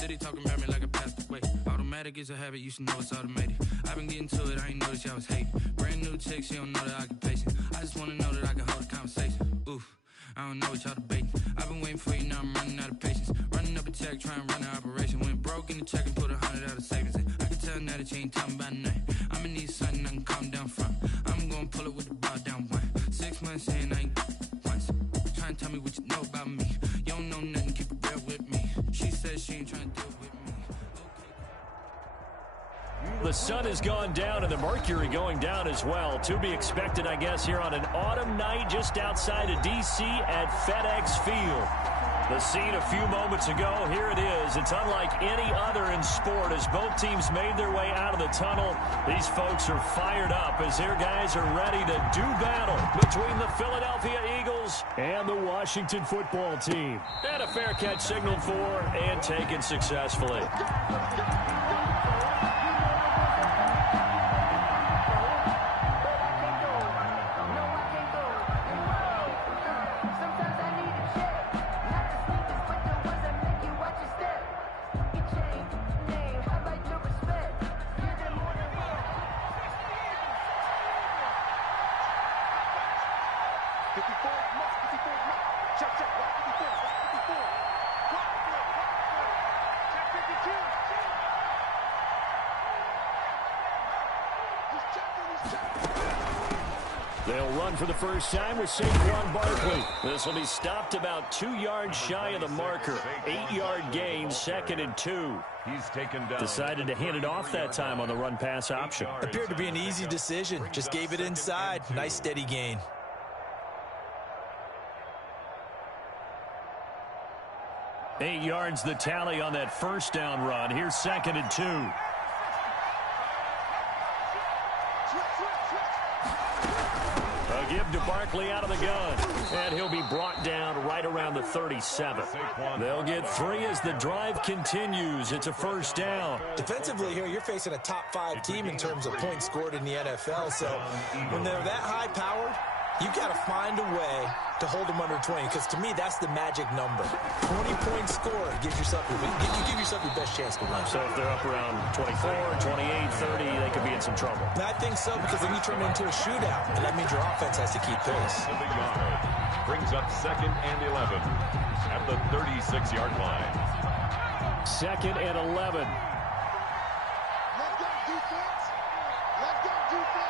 city talking about me like I passed away. Automatic is a habit, you should know it's automated. I've been getting to it, I ain't noticed y'all was hating. Brand new chick, she don't know the occupation. I just wanna know that I can hold a conversation. Oof, I don't know what y'all debating. I've been waiting for you, now I'm running out of patience. Running up a check, trying to run an operation. Went broke in the check and put 100 out of savings in. I can tell now that you ain't talking about nothing. I'ma need something I can calm down from. I'm gonna pull it with the bar down one. 6 months in, I ain't once. Trying to tell me what you know about me. You don't know nothing, keep it real with me. She says she ain't trying to deal with me. The sun has gone down and the mercury going down as well. To be expected, I guess, here on an autumn night just outside of D.C. at FedEx Field. The scene a few moments ago, here it is. It's unlike any other in sport as both teams made their way out of the tunnel. These folks are fired up as their guys are ready to do battle between the Philadelphia Eagles and the Washington football team. And a fair catch signaled for and taken successfully. They'll run for the first time with Saquon Barkley. This will be stopped about 2 yards shy of the marker. 8-yard gain, 2nd and 2. He's taken down. Decided to hand it off that time on the run-pass option. Appeared to be an easy decision. Just gave it inside. Nice steady gain. Eight yards the tally on that first down run. Here's 2nd and 2. A give to Barkley out of the gun. And he'll be brought down right around the 37. They'll get 3 as the drive continues. It's a first down. Defensively here, you're facing a top 5 team in terms of points scored in the NFL. So when they're that high-powered, you've got to find a way to hold them under 20, because to me, that's the magic number. 20-point score gives yourself you give yourself your best chance to win. So if they're up around 24, 28, 30, they could be in some trouble. And I think so, because then you turn it into a shootout, and that means your offense has to keep pace. Brings up 2nd and 11 at the 36-yard line. 2nd and 11. Let go defense. Let go defense.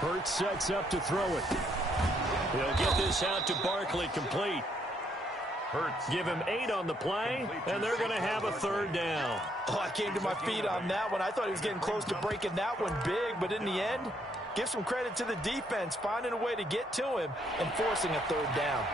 Hurts sets up to throw it. He'll get this out to Barkley, complete. Hurts. Give him 8 on the play, and they're going to have a 3rd down. Oh, I came to my feet on that one. I thought he was getting close to breaking that one big, but in the end, give some credit to the defense, finding a way to get to him and forcing a 3rd down.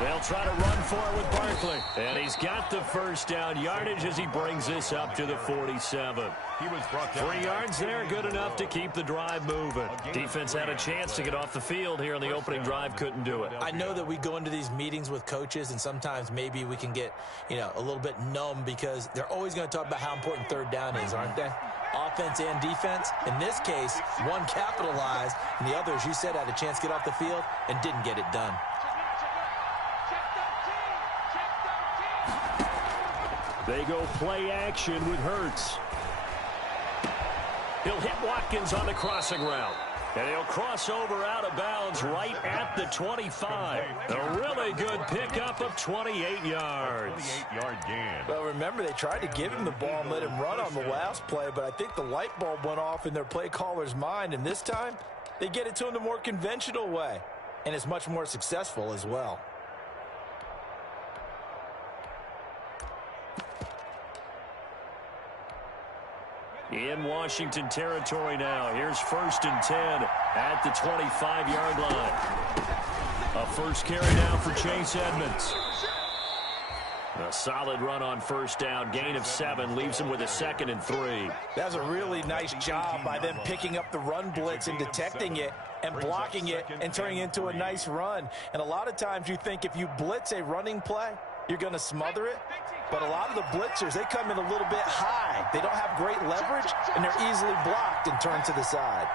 They'll try to run for it with Barkley. And he's got the first down yardage as he brings this up to the 47. He was brought down. 3 yards there, good enough to keep the drive moving. Defense had a chance to get off the field here on the opening drive, couldn't do it. I know that we go into these meetings with coaches, and sometimes maybe we can get, a little bit numb because they're always going to talk about how important 3rd down is, aren't they? Offense and defense. In this case, one capitalized, and the other, as you said, had a chance to get off the field and didn't get it done. They go play action with Hurts. He'll hit Watkins on the crossing route. And he'll cross over out of bounds right at the 25. A really good pickup of 28 yards. 28-yard gain. Well, remember, they tried to give him the ball and let him run on the last play, but I think the light bulb went off in their play caller's mind, and this time they get it to him the more conventional way, and it's much more successful as well. In Washington territory now. Here's 1st and 10 at the 25-yard line. A first carry down for Chase Edmonds. A solid run on first down. Gain of 7 leaves him with a 2nd and 3. That's a really nice job by them picking up the run blitz and detecting it and blocking it and turning it into a nice run. And a lot of times you think if you blitz a running play, you're going to smother it. But a lot of the blitzers, they come in a little bit high. They don't have great leverage, and they're easily blocked and turned to the side.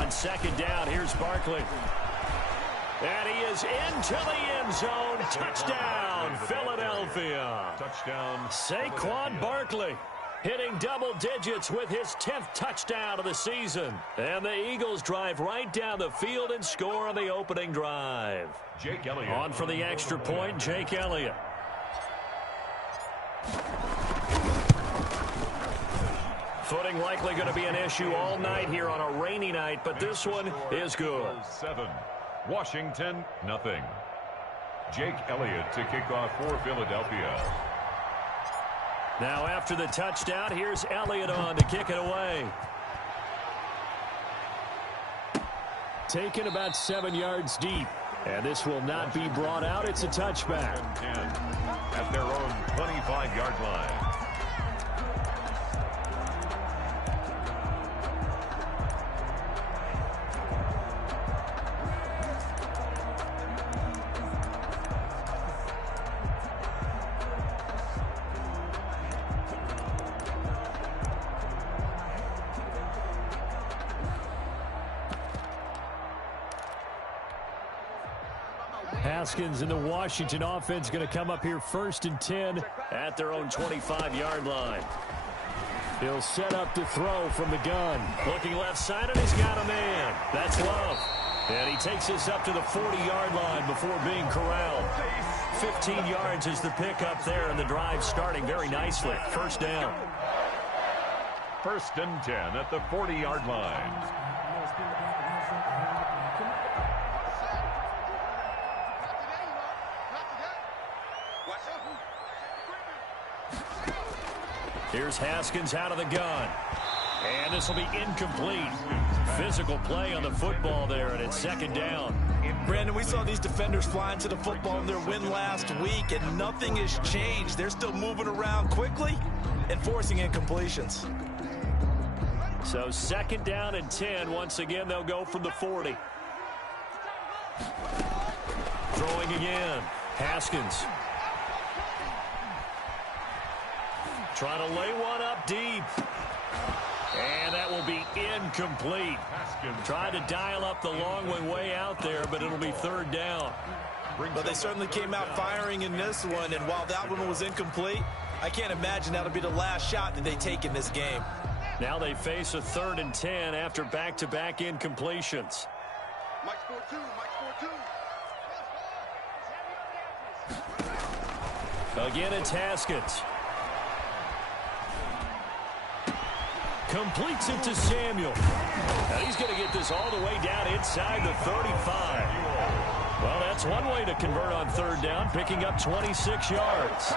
On second down, here's Barkley. And he is into the end zone. Touchdown, Philadelphia. Touchdown, Saquon Barkley hitting double digits with his 10th touchdown of the season. And the Eagles drive right down the field and score on the opening drive. Jake Elliott. On for the extra point, Jake Elliott. Footing likely going to be an issue all night here on a rainy night, but this one is good. 7. Washington, nothing. Jake Elliott to kick off for Philadelphia. Now after the touchdown, here's Elliott on to kick it away. Taken about 7 yards deep. And this will not be brought out. It's a touchback. 10 at their own 25-yard line. Haskins and the Washington offense going to come up here 1st and 10 at their own 25-yard line. He'll set up to throw from the gun. Looking left side, and he's got a man. That's Love. And he takes us up to the 40-yard line before being corralled. 15 yards is the pickup there, and the drive starting very nicely. First down. 1st and 10 at the 40-yard line. Here's Haskins out of the gun. And this will be incomplete. Physical play on the football there, and it's 2nd down. Brandon, we saw these defenders flying to the football in their win last week, and nothing has changed. They're still moving around quickly and forcing incompletions. So 2nd down and 10. Once again, they'll go from the 40. Throwing again. Haskins. Trying to lay one up deep. And that will be incomplete. Tried to dial up the long way out there, but it'll be 3rd down. But they certainly came out firing in this one, and while that one was incomplete, I can't imagine that'll be the last shot that they take in this game. Now they face a 3rd and 10 after back-to-back incompletions. Mike's 4-2, Mike's 4-2. Again, it's Haskins. Completes it to Samuel. Now he's going to get this all the way down inside the 35. Well, that's one way to convert on 3rd down, picking up 26 yards.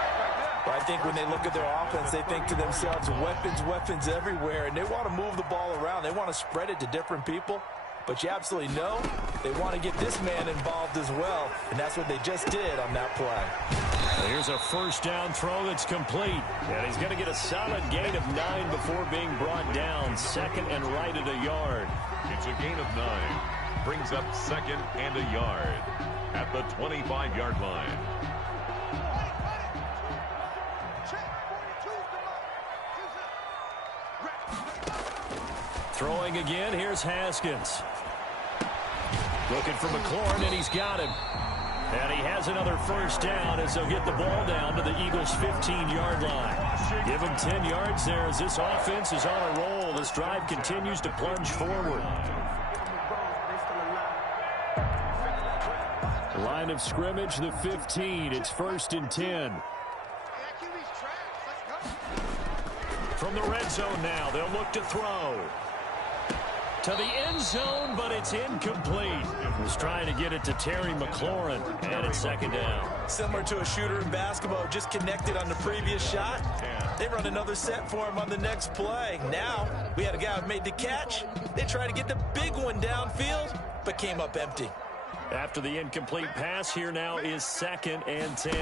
But I think when they look at their offense, they think to themselves, weapons everywhere, and they want to move the ball around. They want to spread it to different people. But you absolutely know they want to get this man involved as well, and that's what they just did on that play. Here's a 1st down throw that's complete. And he's going to get a solid gain of 9 before being brought down. 2nd and right at a yard. It's a gain of 9. Brings up 2nd and a yard at the 25-yard line. Throwing again, here's Haskins. Looking for McLaurin, and he's got him. And he has another 1st down as they'll get the ball down to the Eagles' 15-yard line. Give them 10 yards there as this offense is on a roll. This drive continues to plunge forward. Line of scrimmage, the 15. It's 1st and 10. From the red zone now, they'll look to throw. To the end zone, but it's incomplete. Was trying to get it to Terry McLaurin, and it's 2nd down. Similar to a shooter in basketball, just connected on the previous shot. They run another set for him on the next play. Now, we had a guy who made the catch. They tried to get the big one downfield, but came up empty. After the incomplete pass, here now is 2nd and 10.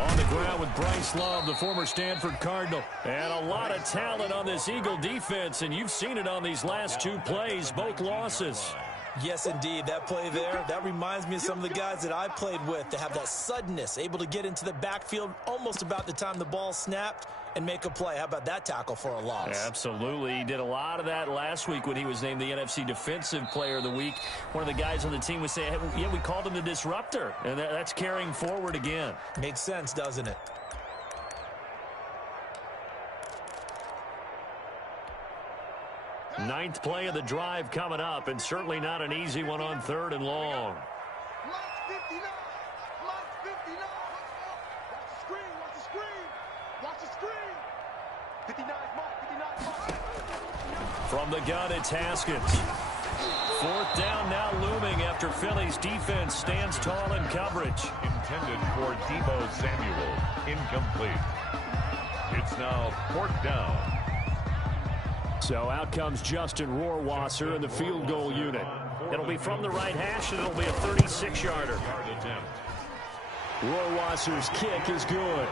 On the ground with Bryce Love, the former Stanford Cardinal. And a lot of talent on this Eagle defense, and you've seen it on these last two plays, both losses. Yes, indeed. That play there, that reminds me of some of the guys that I played with to have that suddenness, able to get into the backfield almost about the time the ball snapped and make a play. How about that tackle for a loss? Absolutely. He did a lot of that last week when he was named the NFC Defensive Player of the Week. One of the guys on the team would say, hey, yeah, we called him the disruptor, and that's carrying forward again. Makes sense, doesn't it? Ninth play of the drive coming up, and certainly not an easy one on 3rd and long. Mark 59. Mark 59. Watch the screen. Watch the screen. Watch the screen. 59 mark. 59 mark. From the gun, it's Haskins. 4th down now looming after Philly's defense stands tall in coverage. Intended for Deebo Samuel. Incomplete. It's now 4th down. So out comes Justin Rohrwasser in the field goal unit. It'll be from the right hash, and it'll be a 36-yarder. Rohrwasser's kick is good.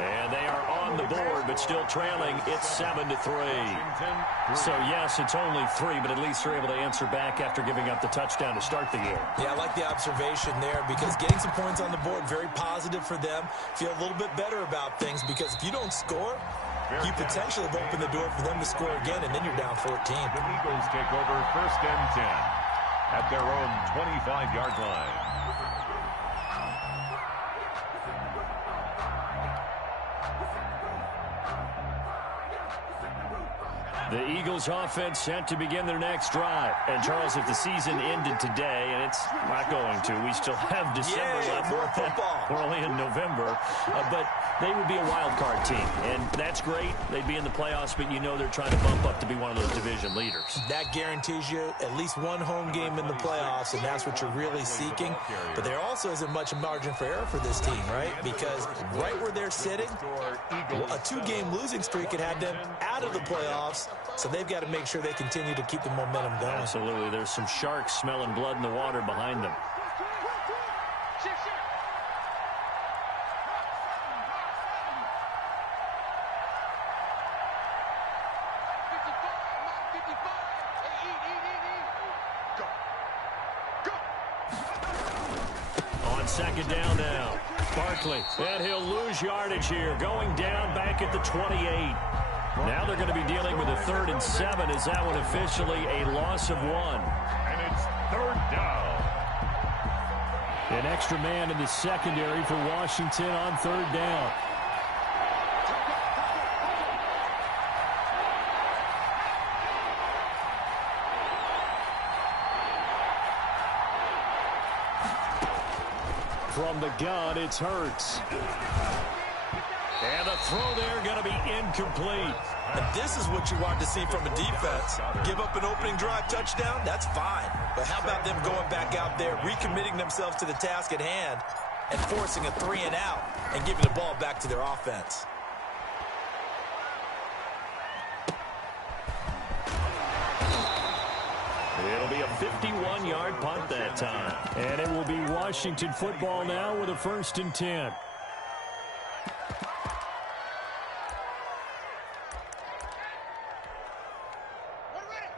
And they are on the board, but still trailing. It's 7-3. So, yes, it's only 3, but at least they're able to answer back after giving up the touchdown to start the game. Yeah, I like the observation there because getting some points on the board, very positive for them. Feel a little bit better about things because if you don't score, you potentially have opened the door for them to score again, and then you're down 14. The Eagles take over 1st and 10 at their own 25-yard line. The Eagles offense set to begin their next drive. And, Charles, if the season ended today, and it's not going to, we still have December left. More football. We're only in November. But they would be a wild card team. And that's great. They'd be in the playoffs, but you know they're trying to bump up to be one of those division leaders. That guarantees you at least one home game in the playoffs, and that's what you're really seeking. But there also isn't much margin for error for this team, right? Because right where they're sitting, a 2-game losing streak could have them out of the playoffs. So they've got to make sure they continue to keep the momentum going. Absolutely. There's some sharks smelling blood in the water behind them. On 2nd down now, Barkley. And he'll lose yardage here. Going down back at the 28. Now they're going to be dealing with a 3rd and 7. Is that one officially a loss of 1? And it's 3rd down. An extra man in the secondary for Washington on 3rd down. From the gun, it's Hurts. And the throw there going to be incomplete. And this is what you want to see from a defense. Give up an opening drive touchdown, that's fine. But how about them going back out there, recommitting themselves to the task at hand, and forcing a 3-and-out and giving the ball back to their offense? It'll be a 51-yard punt that time. And it will be Washington football now with a 1st and 10.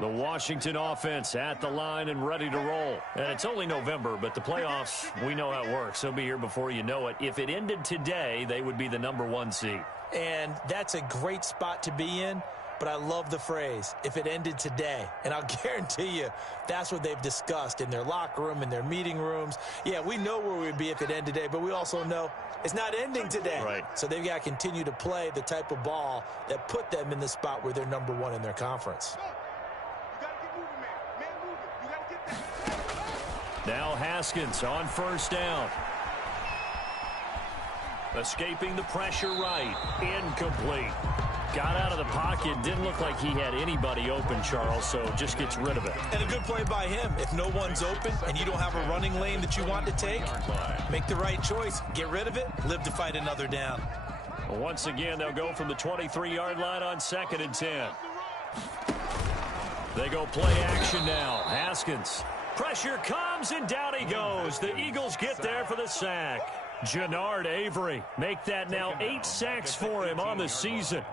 The Washington offense at the line and ready to roll. And it's only November, but the playoffs, we know how it works. They'll be here before you know it. If it ended today, they would be the #1 seed. And that's a great spot to be in, but I love the phrase, if it ended today. And I'll guarantee you, that's what they've discussed in their locker room, in their meeting rooms. Yeah, we know where we'd be if it ended today, but we also know it's not ending today. Right. So they've got to continue to play the type of ball that put them in the spot where they're #1 in their conference. Now Haskins on 1st down. Escaping the pressure right. Incomplete. Got out of the pocket. Didn't look like he had anybody open, Charles, so just gets rid of it. And a good play by him. If no one's open and you don't have a running lane that you want to take, make the right choice. Get rid of it. Live to fight another down. Once again, they'll go from the 23-yard line on 2nd and 10. They go play action now. Haskins Pressure comes, and down he goes. The Eagles get there for the sack. Jannard Avery, make that now 8 sacks for him on the season.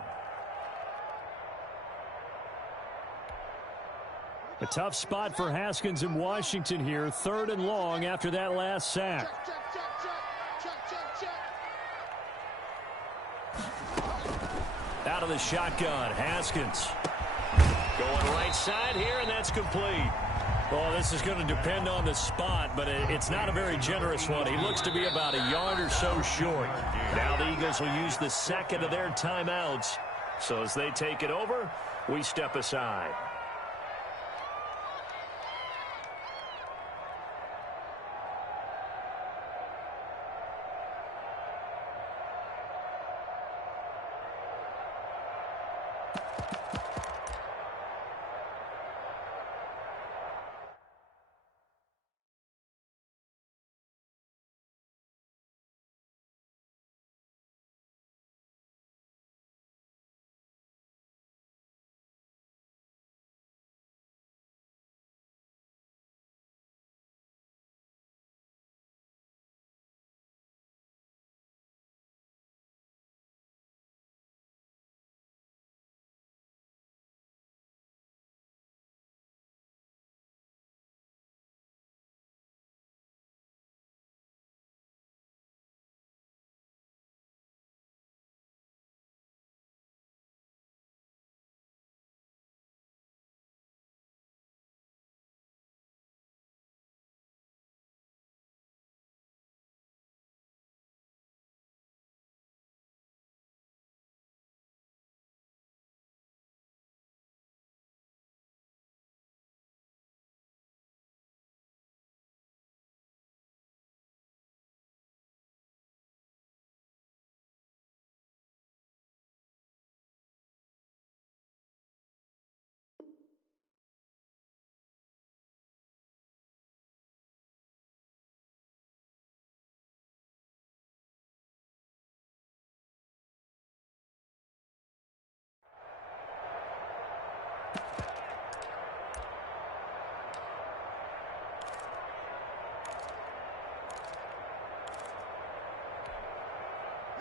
A tough spot for Haskins in Washington here. 3rd and long after that last sack. Out of the shotgun, Haskins. Going right side here, and that's complete. Well, this is going to depend on the spot, but it's not a very generous one. He looks to be about a yard or so short. Now the Eagles will use the second of their timeouts. So as they take it over, we step aside.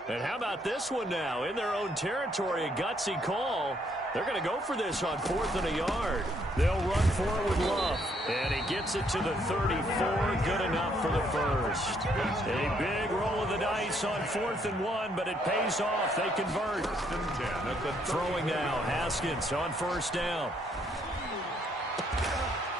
And how about this one now? In their own territory, a gutsy call. They're going to go for this on 4th and a yard. They'll run for it with Love. And he gets it to the 34. Good enough for the first. A big roll of the dice on 4th and 1, but it pays off. They convert. Throwing now, Haskins on 1st down.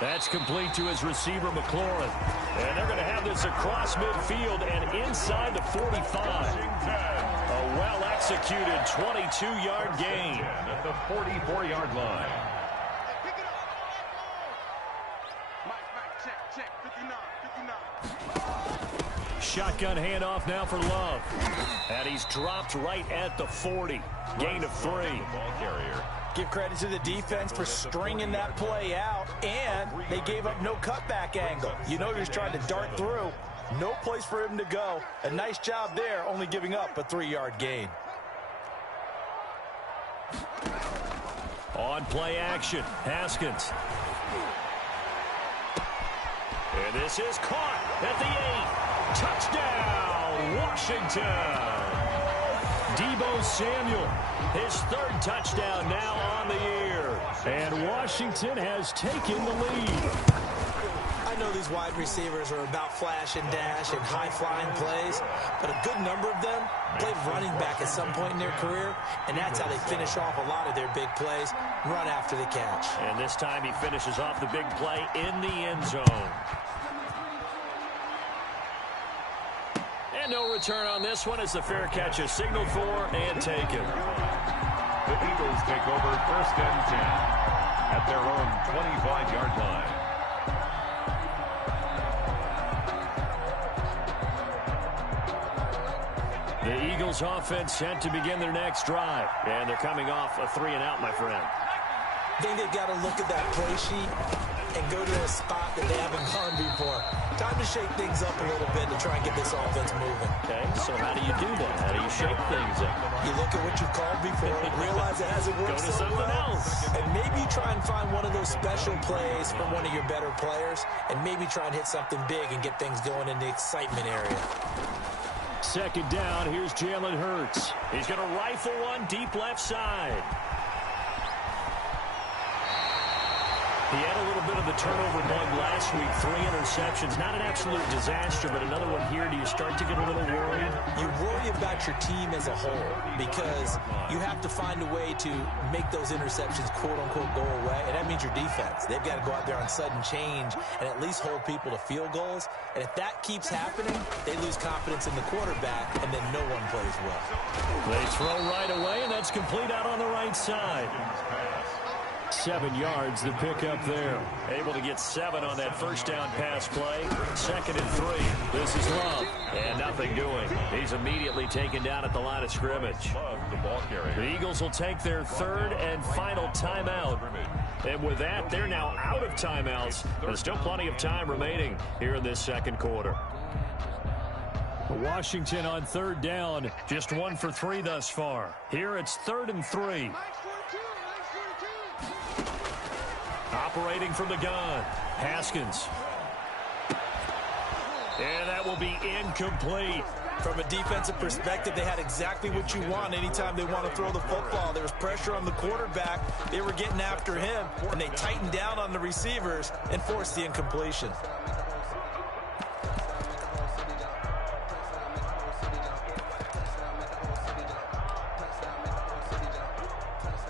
That's complete to his receiver, McLaurin. And they're going to have this across midfield and inside the 45. A well-executed 22-yard gain. At the 44-yard line. Shotgun handoff now for Love. And he's dropped right at the 40. Gain of 3. Ball carrier. Give credit to the defense for stringing that play out, and they gave up no cutback angle. You know he was trying to dart through. No place for him to go. A nice job there, only giving up a 3-yard gain. On play action, Haskins. And this is caught at the 8. Touchdown, Washington. Deebo Samuel, his 3rd touchdown now on the year. And Washington has taken the lead. I know these wide receivers are about flash and dash and high-flying plays, but a good number of them played running back at some point in their career, and that's how they finish off a lot of their big plays, run after the catch. And this time he finishes off the big play in the end zone. And no return on this one as the fair catch is signaled for and taken. The Eagles take over 1st and 10 at their own 25-yard line. The Eagles offense set to begin their next drive. And they're coming off a 3-and-out, my friend. I think they've got to look at that play sheet and go to a spot that they haven't gone before. Time to shake things up a little bit to try and get this offense moving. Okay, so how do you do that? How do you shake things up? You look at what you've called before, realize it hasn't worked Go to so something well, else. and maybe you try and find one of those special plays from one of your better players, and maybe try and hit something big and get things going in the excitement area. Second down, here's Jalen Hurts. He's going to rifle one deep left side. He had a little bit of the turnover bug last week. 3 interceptions. Not an absolute disaster, but another one here. Do you start to get a little worried? You worry about your team as a whole because you have to find a way to make those interceptions, quote-unquote, go away, and that means your defense. They've got to go out there on sudden change and at least hold people to field goals. And if that keeps happening, they lose confidence in the quarterback, and then no one plays well. They throw right away, and that's complete out on the right side. 7 yards, the pickup there. Able to get 7 on that first down pass play. 2nd and 3. This is Love. And nothing doing. He's immediately taken down at the line of scrimmage. The Eagles will take their 3rd and final timeout. And with that, they're now out of timeouts. There's still plenty of time remaining here in this second quarter. Washington on 3rd down. Just 1 for 3 thus far. Here it's 3rd and 3. Operating from the gun, Haskins. And that will be incomplete. From a defensive perspective, they had exactly what you want anytime they want to throw the football. There was pressure on the quarterback. They were getting after him, and they tightened down on the receivers and forced the incompletion.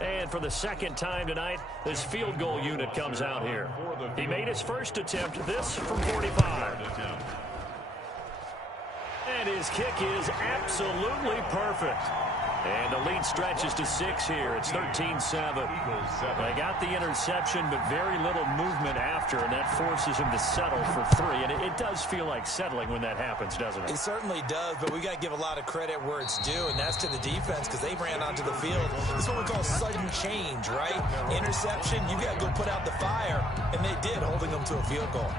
And for the second time tonight, this field goal unit comes out here. He made his first attempt, this from 45. And his kick is absolutely perfect. And the lead stretches to 6 here. It's 13-7. They got the interception, but very little movement after, and that forces him to settle for 3. And it does feel like settling when that happens, doesn't it? It certainly does, but we got to give a lot of credit where it's due, and that's to the defense because they ran onto the field. This is what we call sudden change, right? Interception, you got to go put out the fire, and they did, holding them to a field goal.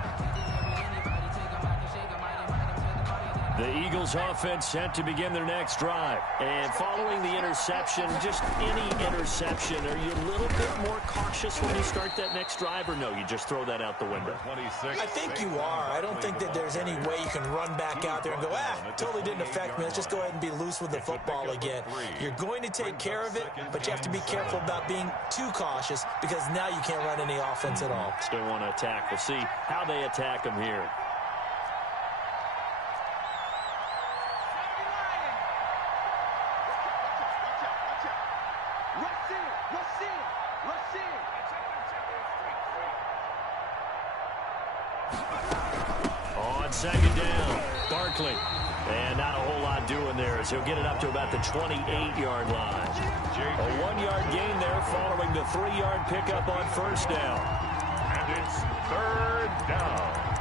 The Eagles offense set to begin their next drive. And following the interception, just any interception, are you a little bit more cautious when you start that next drive, or no, you just throw that out the window? I think you are. I don't think that there's any way you can run back out there and go, totally didn't affect me. Let's just go ahead and be loose with the football again. You're going to take care of it, but you have to be careful about being too cautious because now you can't run any offense at all. Still want to attack. We'll see how they attack them here. On second down, Barkley. And not a whole lot doing there as he'll get it up to about the 28-yard line. A 1-yard gain there following the 3-yard pickup on first down. And it's 3rd down.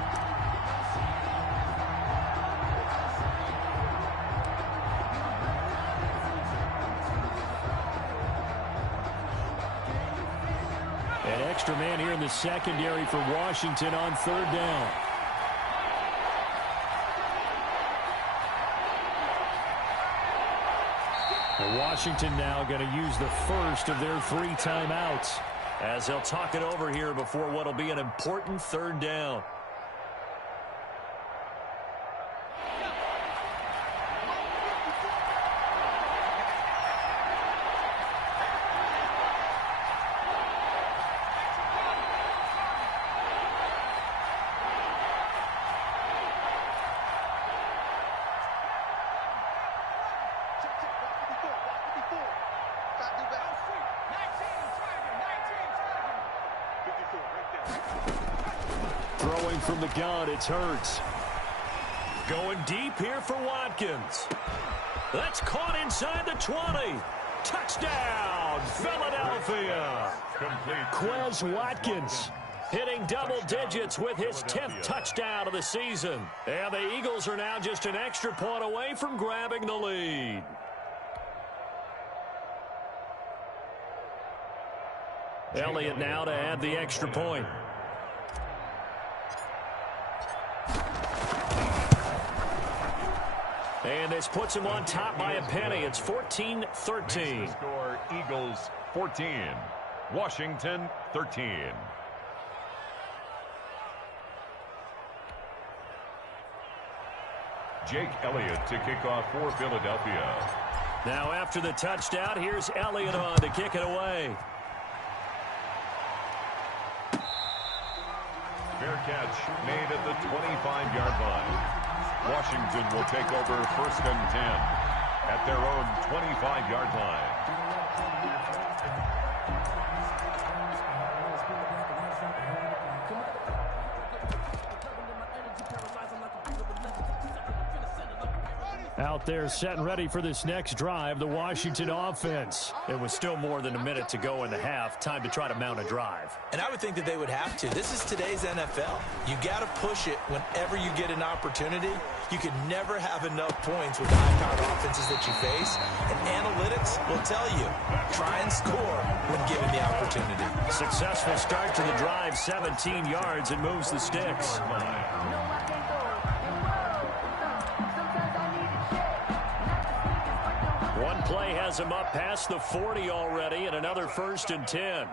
An extra man here in the secondary for Washington on 3rd down. Washington now going to use the first of their 3 timeouts as they'll talk it over here before what will be an important 3rd down. Throwing from the gun, it's Hurts. Going deep here for Watkins. That's caught inside the 20. Touchdown, Philadelphia. Quez Watkins hitting double digits with his 10th touchdown of the season. And the Eagles are now just an extra point away from grabbing the lead. Elliott now to add the extra point. And this puts them on top by a penny. It's 14-13. Score Eagles 14, Washington 13. Jake Elliott to kick off for Philadelphia. Now after the touchdown, here's Elliott on to kick it away. Fair catch made at the 25-yard line. Washington will take over 1st and 10 at their own 25-yard line. Out there set and ready for this next drive, the Washington offense. It was still more than a minute to go in the half. Time to try to mount a drive. And I would think that they would have to. This is today's NFL. You got to push it whenever you get an opportunity. You can never have enough points with the high-powered offenses that you face. And analytics will tell you, try and score when given the opportunity. Successful start to the drive, 17 yards, and moves the sticks. One play has him up past the 40 already, and another 1st and 10.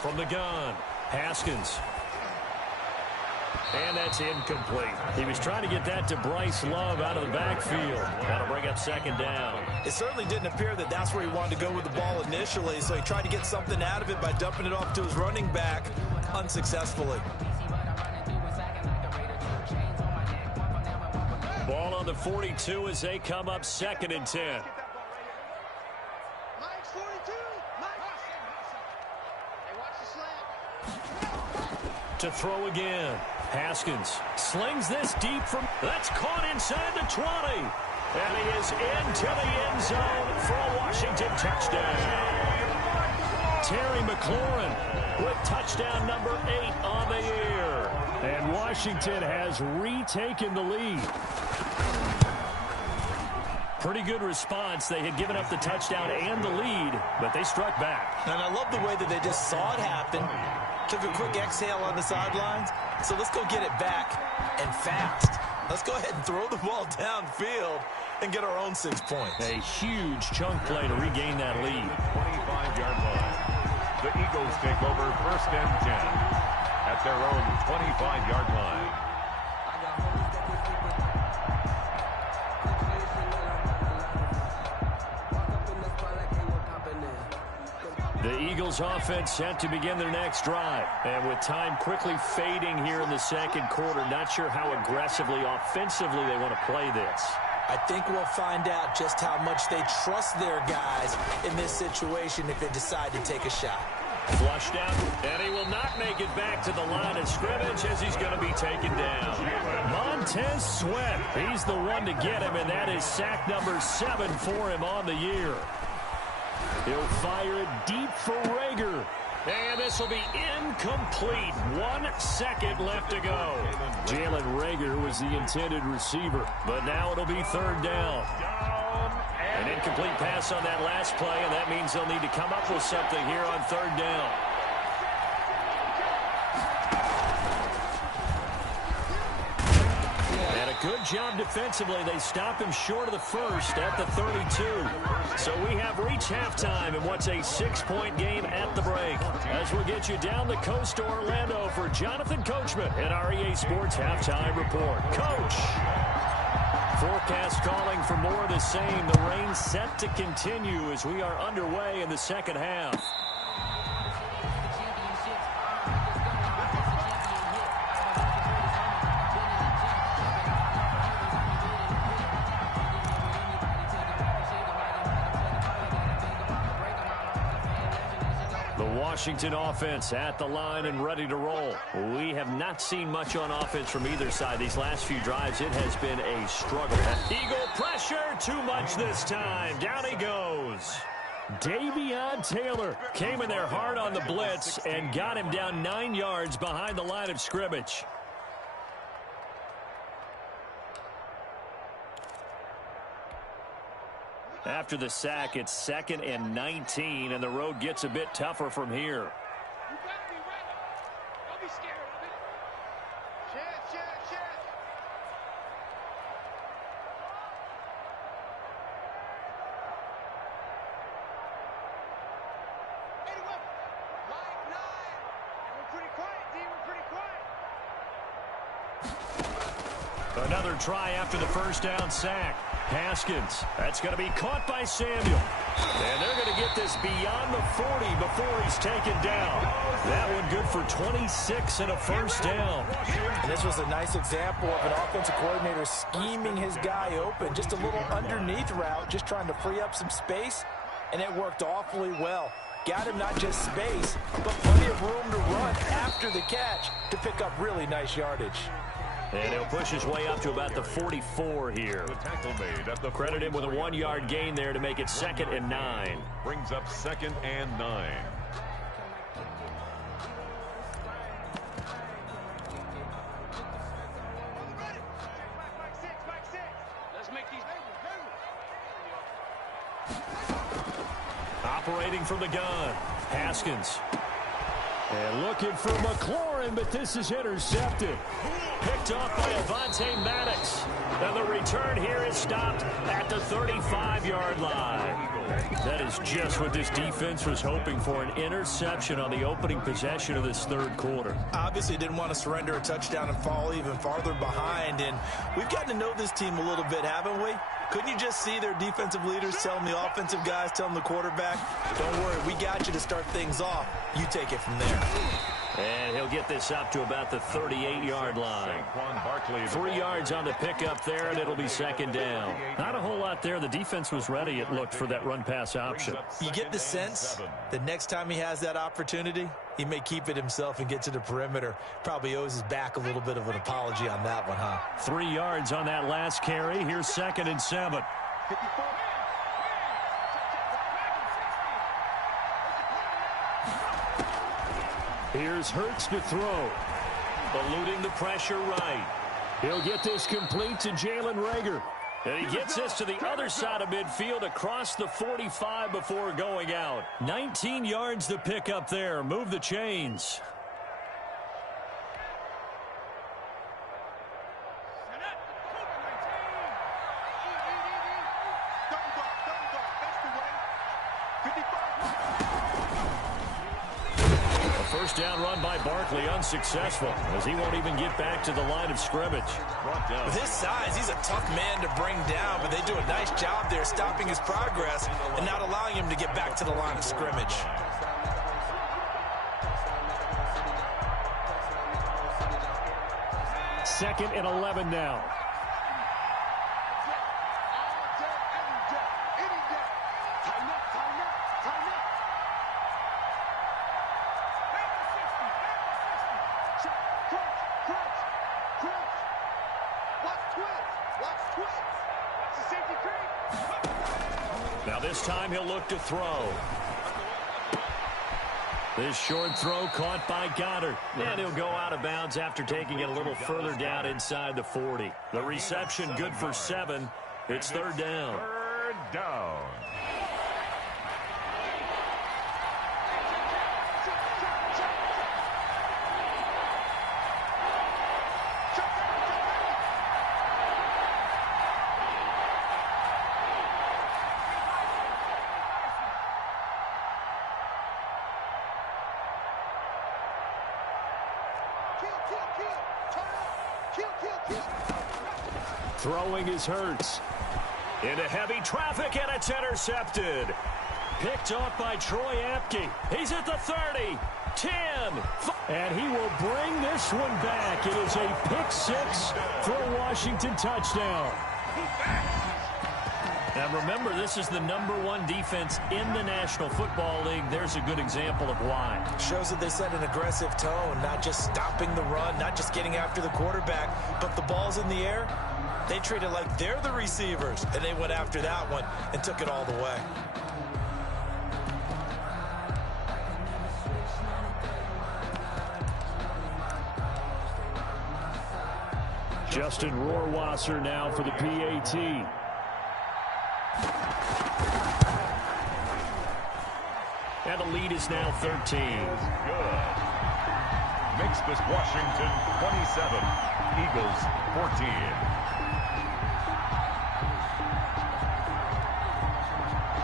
From the gun, Haskins. And that's incomplete. He was trying to get that to Bryce Love out of the backfield. That'll bring up 2nd down. It certainly didn't appear that that's where he wanted to go with the ball initially, so he tried to get something out of it by dumping it off to his running back unsuccessfully. Ball on the 42 as they come up 2nd and 10. To throw again. Haskins slings this deep from... That's caught inside the 20. And he is into the end zone for a Washington touchdown. Terry McLaurin with touchdown number 8 on the year. And Washington has retaken the lead. Pretty good response. They had given up the touchdown and the lead, but they struck back. And I love the way that they just saw it happen. Took a quick exhale on the sidelines. So let's go get it back and fast. Let's go ahead and throw the ball downfield and get our own 6 points. A huge chunk play to regain that lead. 25-yard line. The Eagles take over 1st and 10 at their own 25-yard line. The Eagles offense set to begin their next drive. And with time quickly fading here in the 2nd quarter, not sure how aggressively, offensively they want to play this. I think we'll find out just how much they trust their guys in this situation if they decide to take a shot. Flushed out, and he will not make it back to the line of scrimmage as he's going to be taken down. Montez Sweat, he's the one to get him, and that is sack number 7 for him on the year. He'll fire it deep for Rager. And this will be incomplete. 1 second left to go. Jalen Rager was the intended receiver, but now it'll be 3rd down. An incomplete pass on that last play, and that means they'll need to come up with something here on 3rd down. And a good job defensively. They stop him short of the 1st at the 32. So we have reached halftime in what's a 6-point game at the break. As we'll get you down the coast to Orlando for Jonathan Coachman at our EA Sports Halftime Report. Coach! Forecast calling for more of the same. The rain set to continue as we are underway in the 2nd half. Washington offense at the line and ready to roll. We have not seen much on offense from either side. These last few drives, it has been a struggle. Eagle pressure, too much this time. Down he goes. Davion Taylor came in there hard on the blitz and got him down 9 yards behind the line of scrimmage. After the sack, it's 2nd and 19, and the road gets a bit tougher from here. You better be ready. Don't be scared of it. Chance. 81. Line 9. And we're pretty quiet, D. We're pretty quiet. Another try after the first down sack. Haskins, that's going to be caught by Samuel. And they're going to get this beyond the 40 before he's taken down. That one good for 26 and a first down. And this was a nice example of an offensive coordinator scheming his guy open. Just a little underneath route, just trying to free up some space, and it worked awfully well. Got him not just space, but plenty of room to run after the catch to pick up really nice yardage. And he'll push his way up to about the 44 here. The tackle made at the Credit him with a 1-yard gain there to make it 2nd and 9. brings up 2nd and 9. Let's make these. Operating from the gun, Haskins. And looking for McLaurin, but this is intercepted. Picked off by Avonte Maddox. And the return here is stopped at the 35-yard line. That is just what this defense was hoping for, an interception on the opening possession of this third quarter. Obviously didn't want to surrender a touchdown and fall even farther behind. And we've gotten to know this team a little bit, haven't we? Couldn't you just see their defensive leaders telling the offensive guys, telling the quarterback, don't worry, we got you to start things off. You take it from there. And he'll get this up to about the 38-yard line. 3 yards on the pickup there, and it'll be 2nd down. Not a whole lot there. The defense was ready, it looked, for that run-pass option. You get the sense that next time he has that opportunity, he may keep it himself and get to the perimeter. Probably owes his back a little bit of an apology on that one, huh? 3 yards on that last carry. Here's 2nd and 7. 54. Here's Hurts to throw. Eluding the pressure right. He'll get this complete to Jalen Reagor. And he gets this to the other side of midfield across the 45 before going out. 19 yards to pick up there. Move the chains. First down run by Barkley, unsuccessful, as he won't even get back to the line of scrimmage. With his size, he's a tough man to bring down, but they do a nice job there stopping his progress and not allowing him to get back to the line of scrimmage. Second and 11 now. Now this time he'll look to throw. This short throw caught by Goddard. And he'll go out of bounds after taking it a little further down inside the 40. The reception good for 7. It's 3rd down. 3rd down. Throwing is Hurts. Into heavy traffic, and it's intercepted. Picked off by Troy Apke. He's at the 30, 10. And he will bring this one back. It is a pick 6 for a Washington touchdown. Now remember, this is the #1 defense in the National Football League. There's a good example of why. Shows that they set an aggressive tone, not just stopping the run, not just getting after the quarterback, but the ball's in the air. They treat it like they're the receivers, and they went after that one and took it all the way. Justin Rohrwasser now for the PAT. And the lead is now 13. Good. Makes this Washington 27, Eagles 14.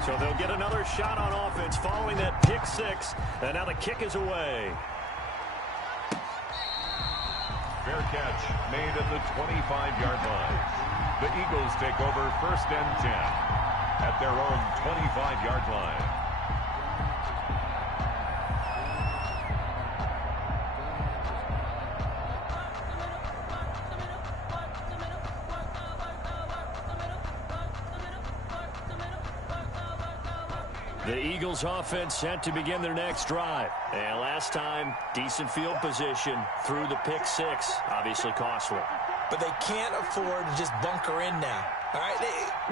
So they'll get another shot on offense following that pick six. And now the kick is away. Fair catch made at the 25-yard line. The Eagles take over 1st and 10 at their own 25-yard line. The Eagles offense set to begin their next drive. And last time, decent field position through the pick six. Obviously costly. But they can't afford to just bunker in now. All right,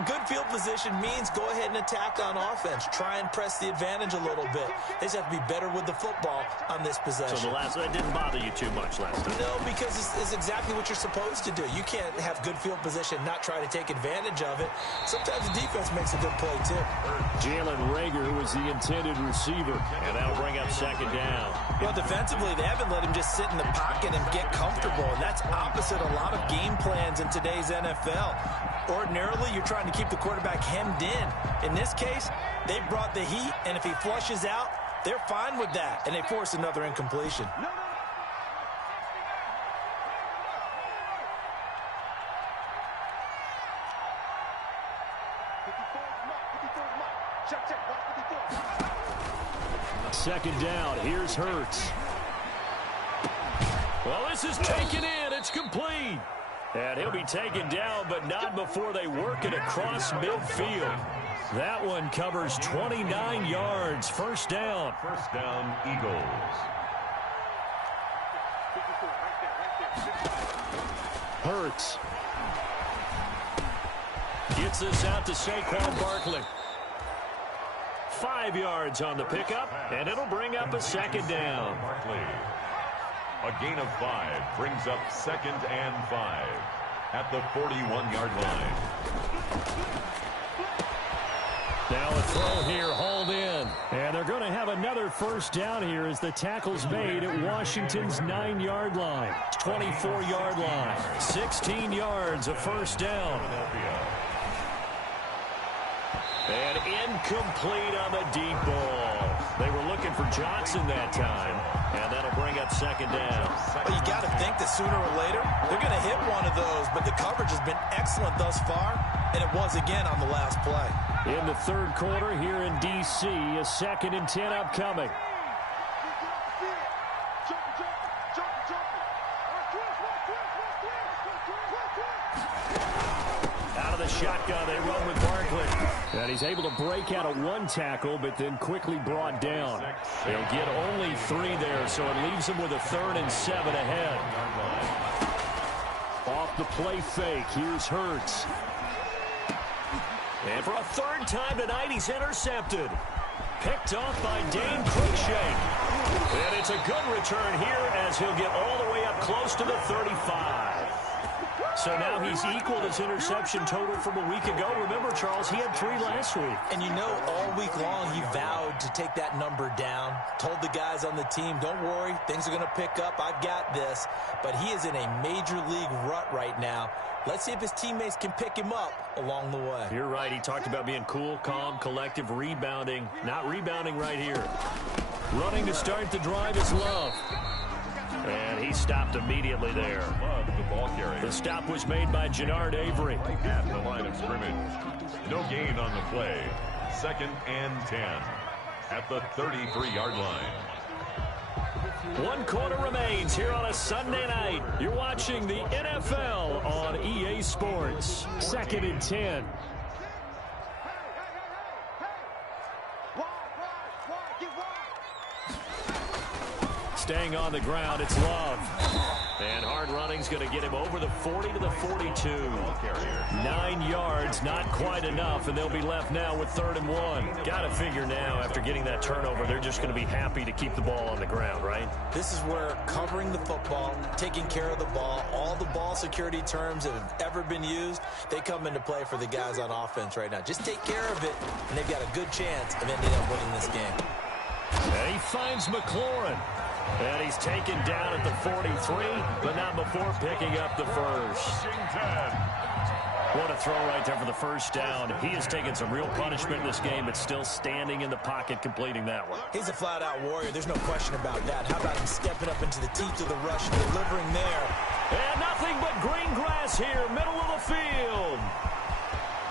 good field position means go ahead and attack on offense. Try and press the advantage a little bit. They just have to be better with the football on this possession. So that didn't bother you too much last time? No, because it's exactly what you're supposed to do. You can't have good field position and not try to take advantage of it. Sometimes the defense makes a good play, too. Jalen Reagor, who was the intended receiver, and that'll bring up 2nd down. Well, defensively, they haven't let him just sit in the pocket and get comfortable, and that's opposite a lot of game plans in today's NFL. Ordinarily, you're trying to keep the quarterback hemmed in. In this case, they brought the heat, and if he flushes out, they're fine with that, and they force another incompletion. Second down, here's Hurts. Well, this is taken in. It's complete. And he'll be taken down, but not before they work it across midfield. That one covers 29 yards. 1st down. 1st down, Eagles. Hurts. Gets this out to Saquon Barkley. 5 yards on the pickup, and it'll bring up a 2nd down. Barkley. A gain of 5 brings up 2nd and 5 at the 41-yard line. Now a throw here, hauled in. And they're going to have another 1st down here as the tackle's made at Washington's 9-yard line. 24-yard line. 16 yards, a 1st down. And incomplete on the deep ball. They were looking for Johnson that time. And that'll bring up 2nd down. Well, you got to think that sooner or later, they're going to hit one of those, but the coverage has been excellent thus far, and it was again on the last play. In the 3rd quarter here in D.C., a 2nd and 10 upcoming. Out of the shotgun, they run with Barkley. And he's able to break out of 1 tackle, but then quickly brought down. They'll get only 3 there, so it leaves them with a 3rd and 7 ahead. Off the play fake, here's Hurts. And for a 3rd time tonight, he's intercepted. Picked off by Dane Cruikshank. And it's a good return here as he'll get all the way up close to the 35. So now he's equaled his interception total from a week ago. Remember, Charles, he had 3 last week. And you know, all week long he vowed to take that number down. Told the guys on the team, don't worry, things are going to pick up. I've got this. But he is in a major league rut right now. Let's see if his teammates can pick him up along the way. You're right. He talked about being cool, calm, collective, rebounding. Not rebounding right here. Running to start the drive is Love. And he stopped immediately there. The ball carrier. The stop was made by Jannard Avery. At the line of scrimmage. No gain on the play. 2nd and 10 at the 33-yard line. 1 quarter remains here on a Sunday night. You're watching the NFL on EA Sports. 2nd and 10. Staying on the ground, it's Love. And hard running's going to get him over the 40 to the 42. Ball carrier. 9 yards, not quite enough, and they'll be left now with 3rd and 1. Got to figure now, after getting that turnover, they're just going to be happy to keep the ball on the ground, right? This is where covering the football, taking care of the ball, all the ball security terms that have ever been used, they come into play for the guys on offense right now. Just take care of it, and they've got a good chance of ending up winning this game. And he finds McLaurin. And he's taken down at the 43, but not before picking up the first. What a throw right there for the first down. He has taken some real punishment in this game, but still standing in the pocket, completing that one. He's a flat-out warrior. There's no question about that. How about him stepping up into the teeth of the rush and delivering there? And nothing but green grass here, middle of the field.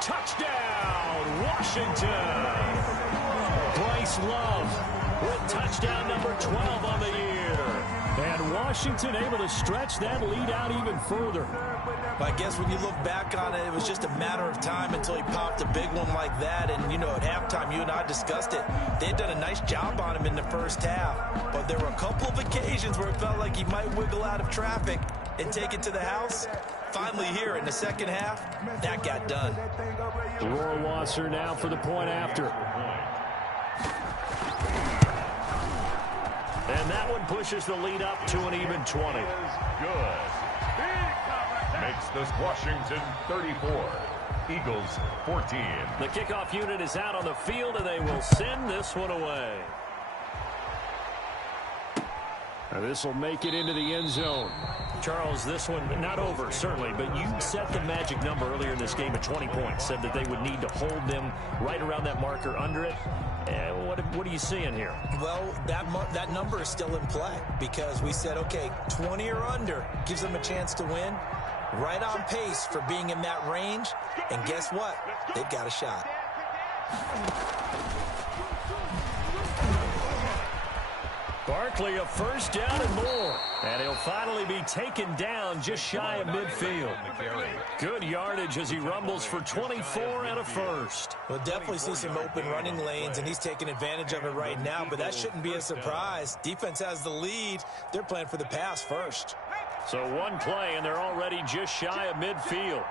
Touchdown, Washington. Bryce Love with touchdown number 12 on the year. And Washington able to stretch that lead out even further. I guess when you look back on it, it was just a matter of time until he popped a big one like that. And, you know, at halftime, you and I discussed it. They had done a nice job on him in the first half. But there were a couple of occasions where it felt like he might wiggle out of traffic and take it to the house. Finally here in the second half, that got done. Rohrwasser now for the point after. And that one pushes the lead up to an even 20. Good. Makes this Washington 34. Eagles 14. The kickoff unit is out on the field, and they will send this one away. Now this will make it into the end zone. Charles, this one not over, certainly, but you set the magic number earlier in this game at 20 points. Said that they would need to hold them right around that marker under it. What are you seeing here? Well, that number is still in play because we said, okay, 20 or under gives them a chance to win. Right on pace for being in that range. And guess what? They've got a shot. Barkley a first down and more. And he'll finally be taken down just shy of midfield. Good yardage as he rumbles for 24 and a first. We'll definitely see some open running lanes, and he's taking advantage of it right now, but that shouldn't be a surprise. Defense has the lead. They're playing for the pass first. So one play, and they're already just shy of midfield.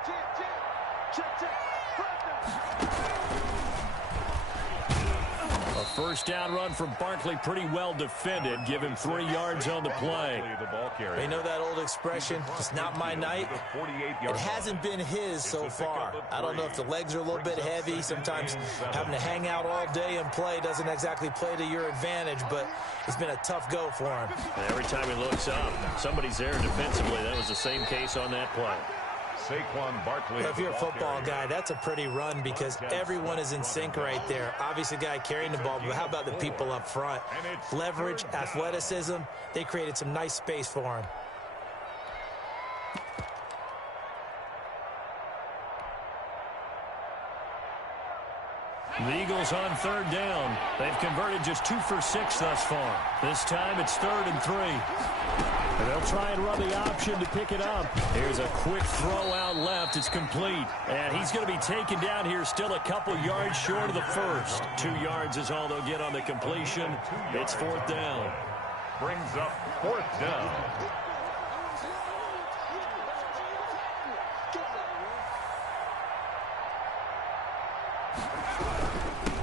A first down run from Barkley, pretty well defended. Give him 3 yards on the play. They know that old expression, it's not my night. It hasn't been his so far. I don't know if the legs are a little bit heavy. Sometimes having to hang out all day and play doesn't exactly play to your advantage, but it's been a tough go for him. And every time he looks up, somebody's there defensively. That was the same case on that play. Saquon Barkley. If you're a football guy, that's a pretty run because everyone is in sync right there. Obviously, the guy carrying the ball, but how about the people up front? Leverage, athleticism, they created some nice space for him. The Eagles on 3rd down. They've converted just 2 for 6 thus far. This time it's 3rd and 3. And they'll try and run the option to pick it up. Here's a quick throw out left. It's complete. And he's going to be taken down here still a couple yards short of the first. 2 yards is all they'll get on the completion. It's 4th down. Brings up 4th down.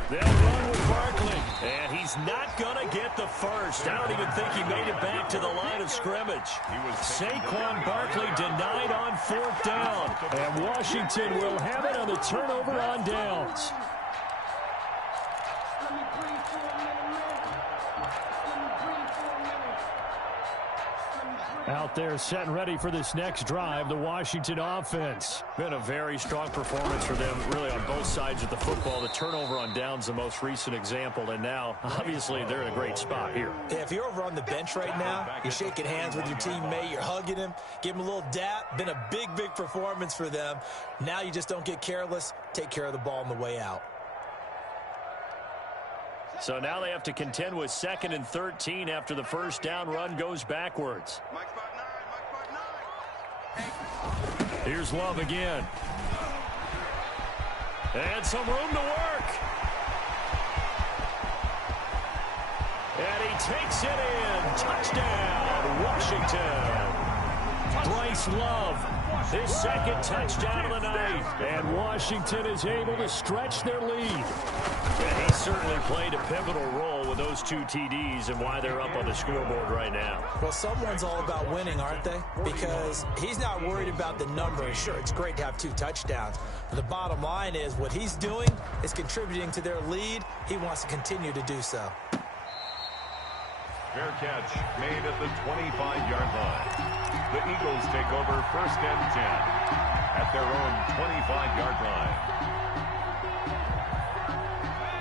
They'll run with Barkley, and he's not going to get the first. I don't even think he made it back to the line of scrimmage. Saquon Barkley denied on 4th down, and Washington will have it on the turnover on downs. Out there set and ready for this next drive, the Washington offense. Been a very strong performance for them, really on both sides of the football. The turnover on downs, the most recent example, and now, obviously, they're in a great spot here. Yeah, if you're over on the bench right now, you're shaking hands with your teammate, you're hugging him, give him a little dap. Been a big, big performance for them. Now you just don't get careless. Take care of the ball on the way out. So now they have to contend with 2nd and 13 after the first down run goes backwards. Here's Love again. And some room to work. And he takes it in. Touchdown, Washington. Bryce Love His second touchdown of the night. And Washington is able to stretch their lead. And he certainly played a pivotal role with those 2 TDs and why they're up on the scoreboard right now. Well, someone's all about winning, aren't they? Because he's not worried about the number. Sure, it's great to have 2 touchdowns. But the bottom line is what he's doing is contributing to their lead. He wants to continue to do so. Fair catch made at the 25-yard line. The Eagles take over first and 10 at their own 25-yard line.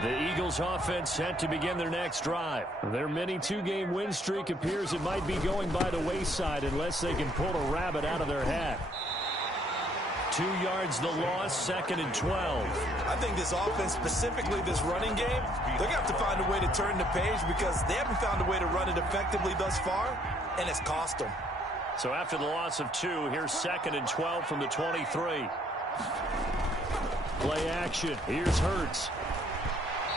The Eagles offense set to begin their next drive. Their mini 2-game win streak appears it might be going by the wayside unless they can pull a rabbit out of their hat. 2 yards the loss, 2nd and 12. I think this offense, specifically this running game, they're going to have to find a way to turn the page because they haven't found a way to run it effectively thus far, and it's cost them. So after the loss of 2, here's 2nd and 12 from the 23. Play action. Here's Hurts.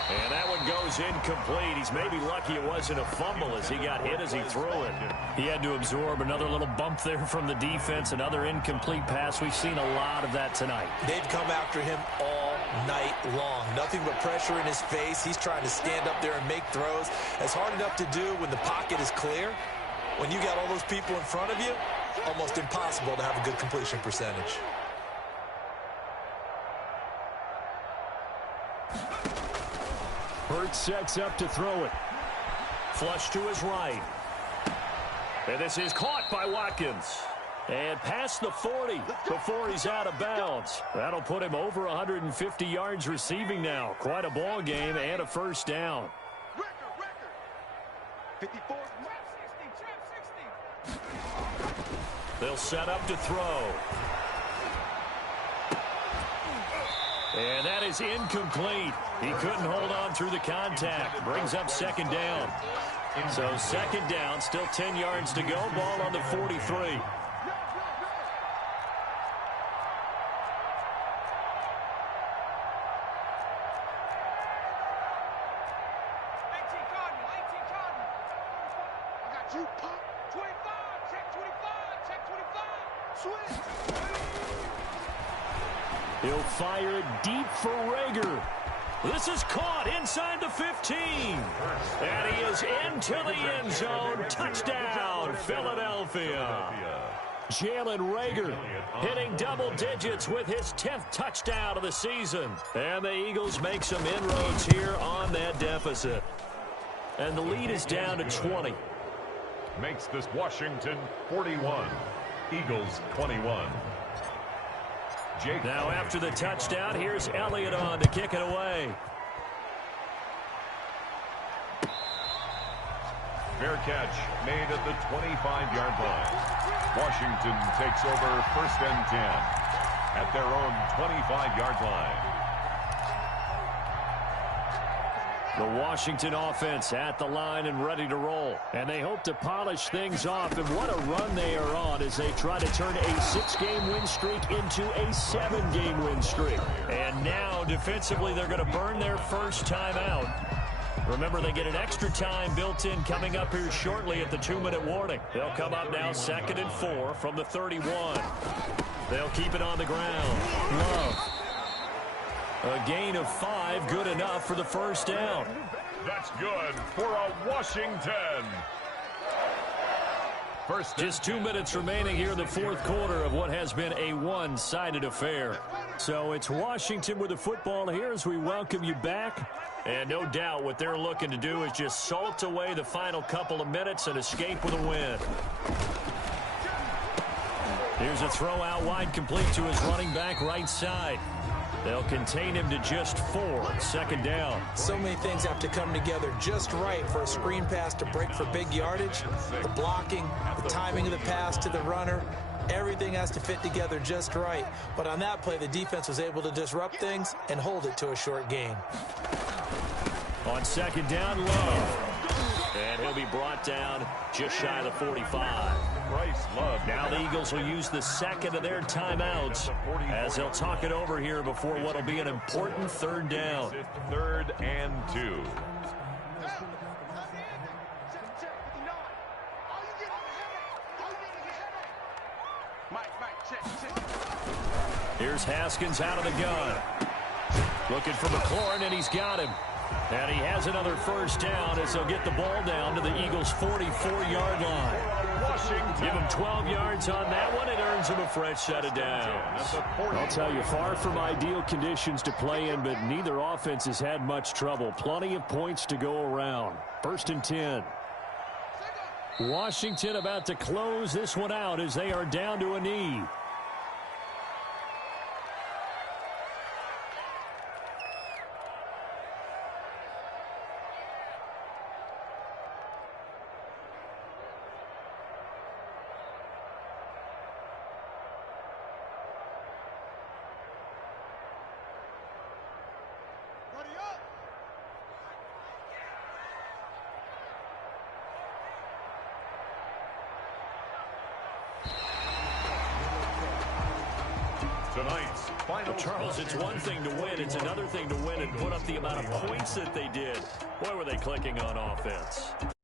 And that one goes incomplete. He's maybe lucky it wasn't a fumble as he got hit as he threw it. He had to absorb another little bump there from the defense, another incomplete pass. We've seen a lot of that tonight. They've come after him all night long. Nothing but pressure in his face. He's trying to stand up there and make throws. It's hard enough to do when the pocket is clear. When you got all those people in front of you, almost impossible to have a good completion percentage. Hurts sets up to throw it. Flush to his right. And this is caught by Watkins. And past the 40 before he's out of bounds. That'll put him over 150 yards receiving now. Quite a ball game and a first down. Record. 54. They'll set up to throw. And that is incomplete. He couldn't hold on through the contact. Brings up 2nd down. So 2nd down, still 10 yards to go. Ball on the 43. He'll fire it deep for Rager. This is caught inside the 15. And he is into the end zone. Touchdown, Philadelphia. Jalen Rager hitting double digits with his 10th touchdown of the season. And the Eagles make some inroads here on that deficit. And the lead is down to 20. Makes this Washington 41. Eagles 21. Now after the touchdown, here's Elliott on to kick it away. Fair catch made at the 25-yard line. Washington takes over first and 10 at their own 25-yard line. The Washington offense at the line and ready to roll. And they hope to polish things off. And what a run they are on as they try to turn a 6-game win streak into a 7-game win streak. And now, defensively, they're going to burn their first time out. Remember, they get an extra time built in coming up here shortly at the 2-minute warning. They'll come up now 2nd and 4 from the 31. They'll keep it on the ground. Love. A gain of 5, good enough for the first down. That's good for a Washington. Just 2 minutes remaining here in the fourth quarter of what has been a one-sided affair. So it's Washington with the football here as we welcome you back. And no doubt what they're looking to do is just salt away the final couple of minutes and escape with a win. Here's a throw out wide, complete to his running back right side. They'll contain him to just 4, 2nd down. So many things have to come together just right for a screen pass to break for big yardage. The blocking, the timing of the pass to the runner, everything has to fit together just right. But on that play, the defense was able to disrupt things and hold it to a short gain. On 2nd down, Love. And he'll be brought down just shy of the 45. Now the Eagles will use the 2nd of their timeouts as they'll talk it over here before what will be an important 3rd down. 3rd and 2. Mike, check. Here's Haskins out of the gun. Looking for McLaurin, and he's got him. And he has another first down as he'll get the ball down to the Eagles' 44-yard line. Give him 12 yards on that one. It earns him a fresh set of downs. I'll tell you, far from ideal conditions to play in, but neither offense has had much trouble. Plenty of points to go around. 1st and 10. Washington about to close this one out as they are down to a knee. Tonight's final. Well, Charles, it's one thing to win. It's another thing to win and put up the amount of points that they did. Boy, were they clicking on offense.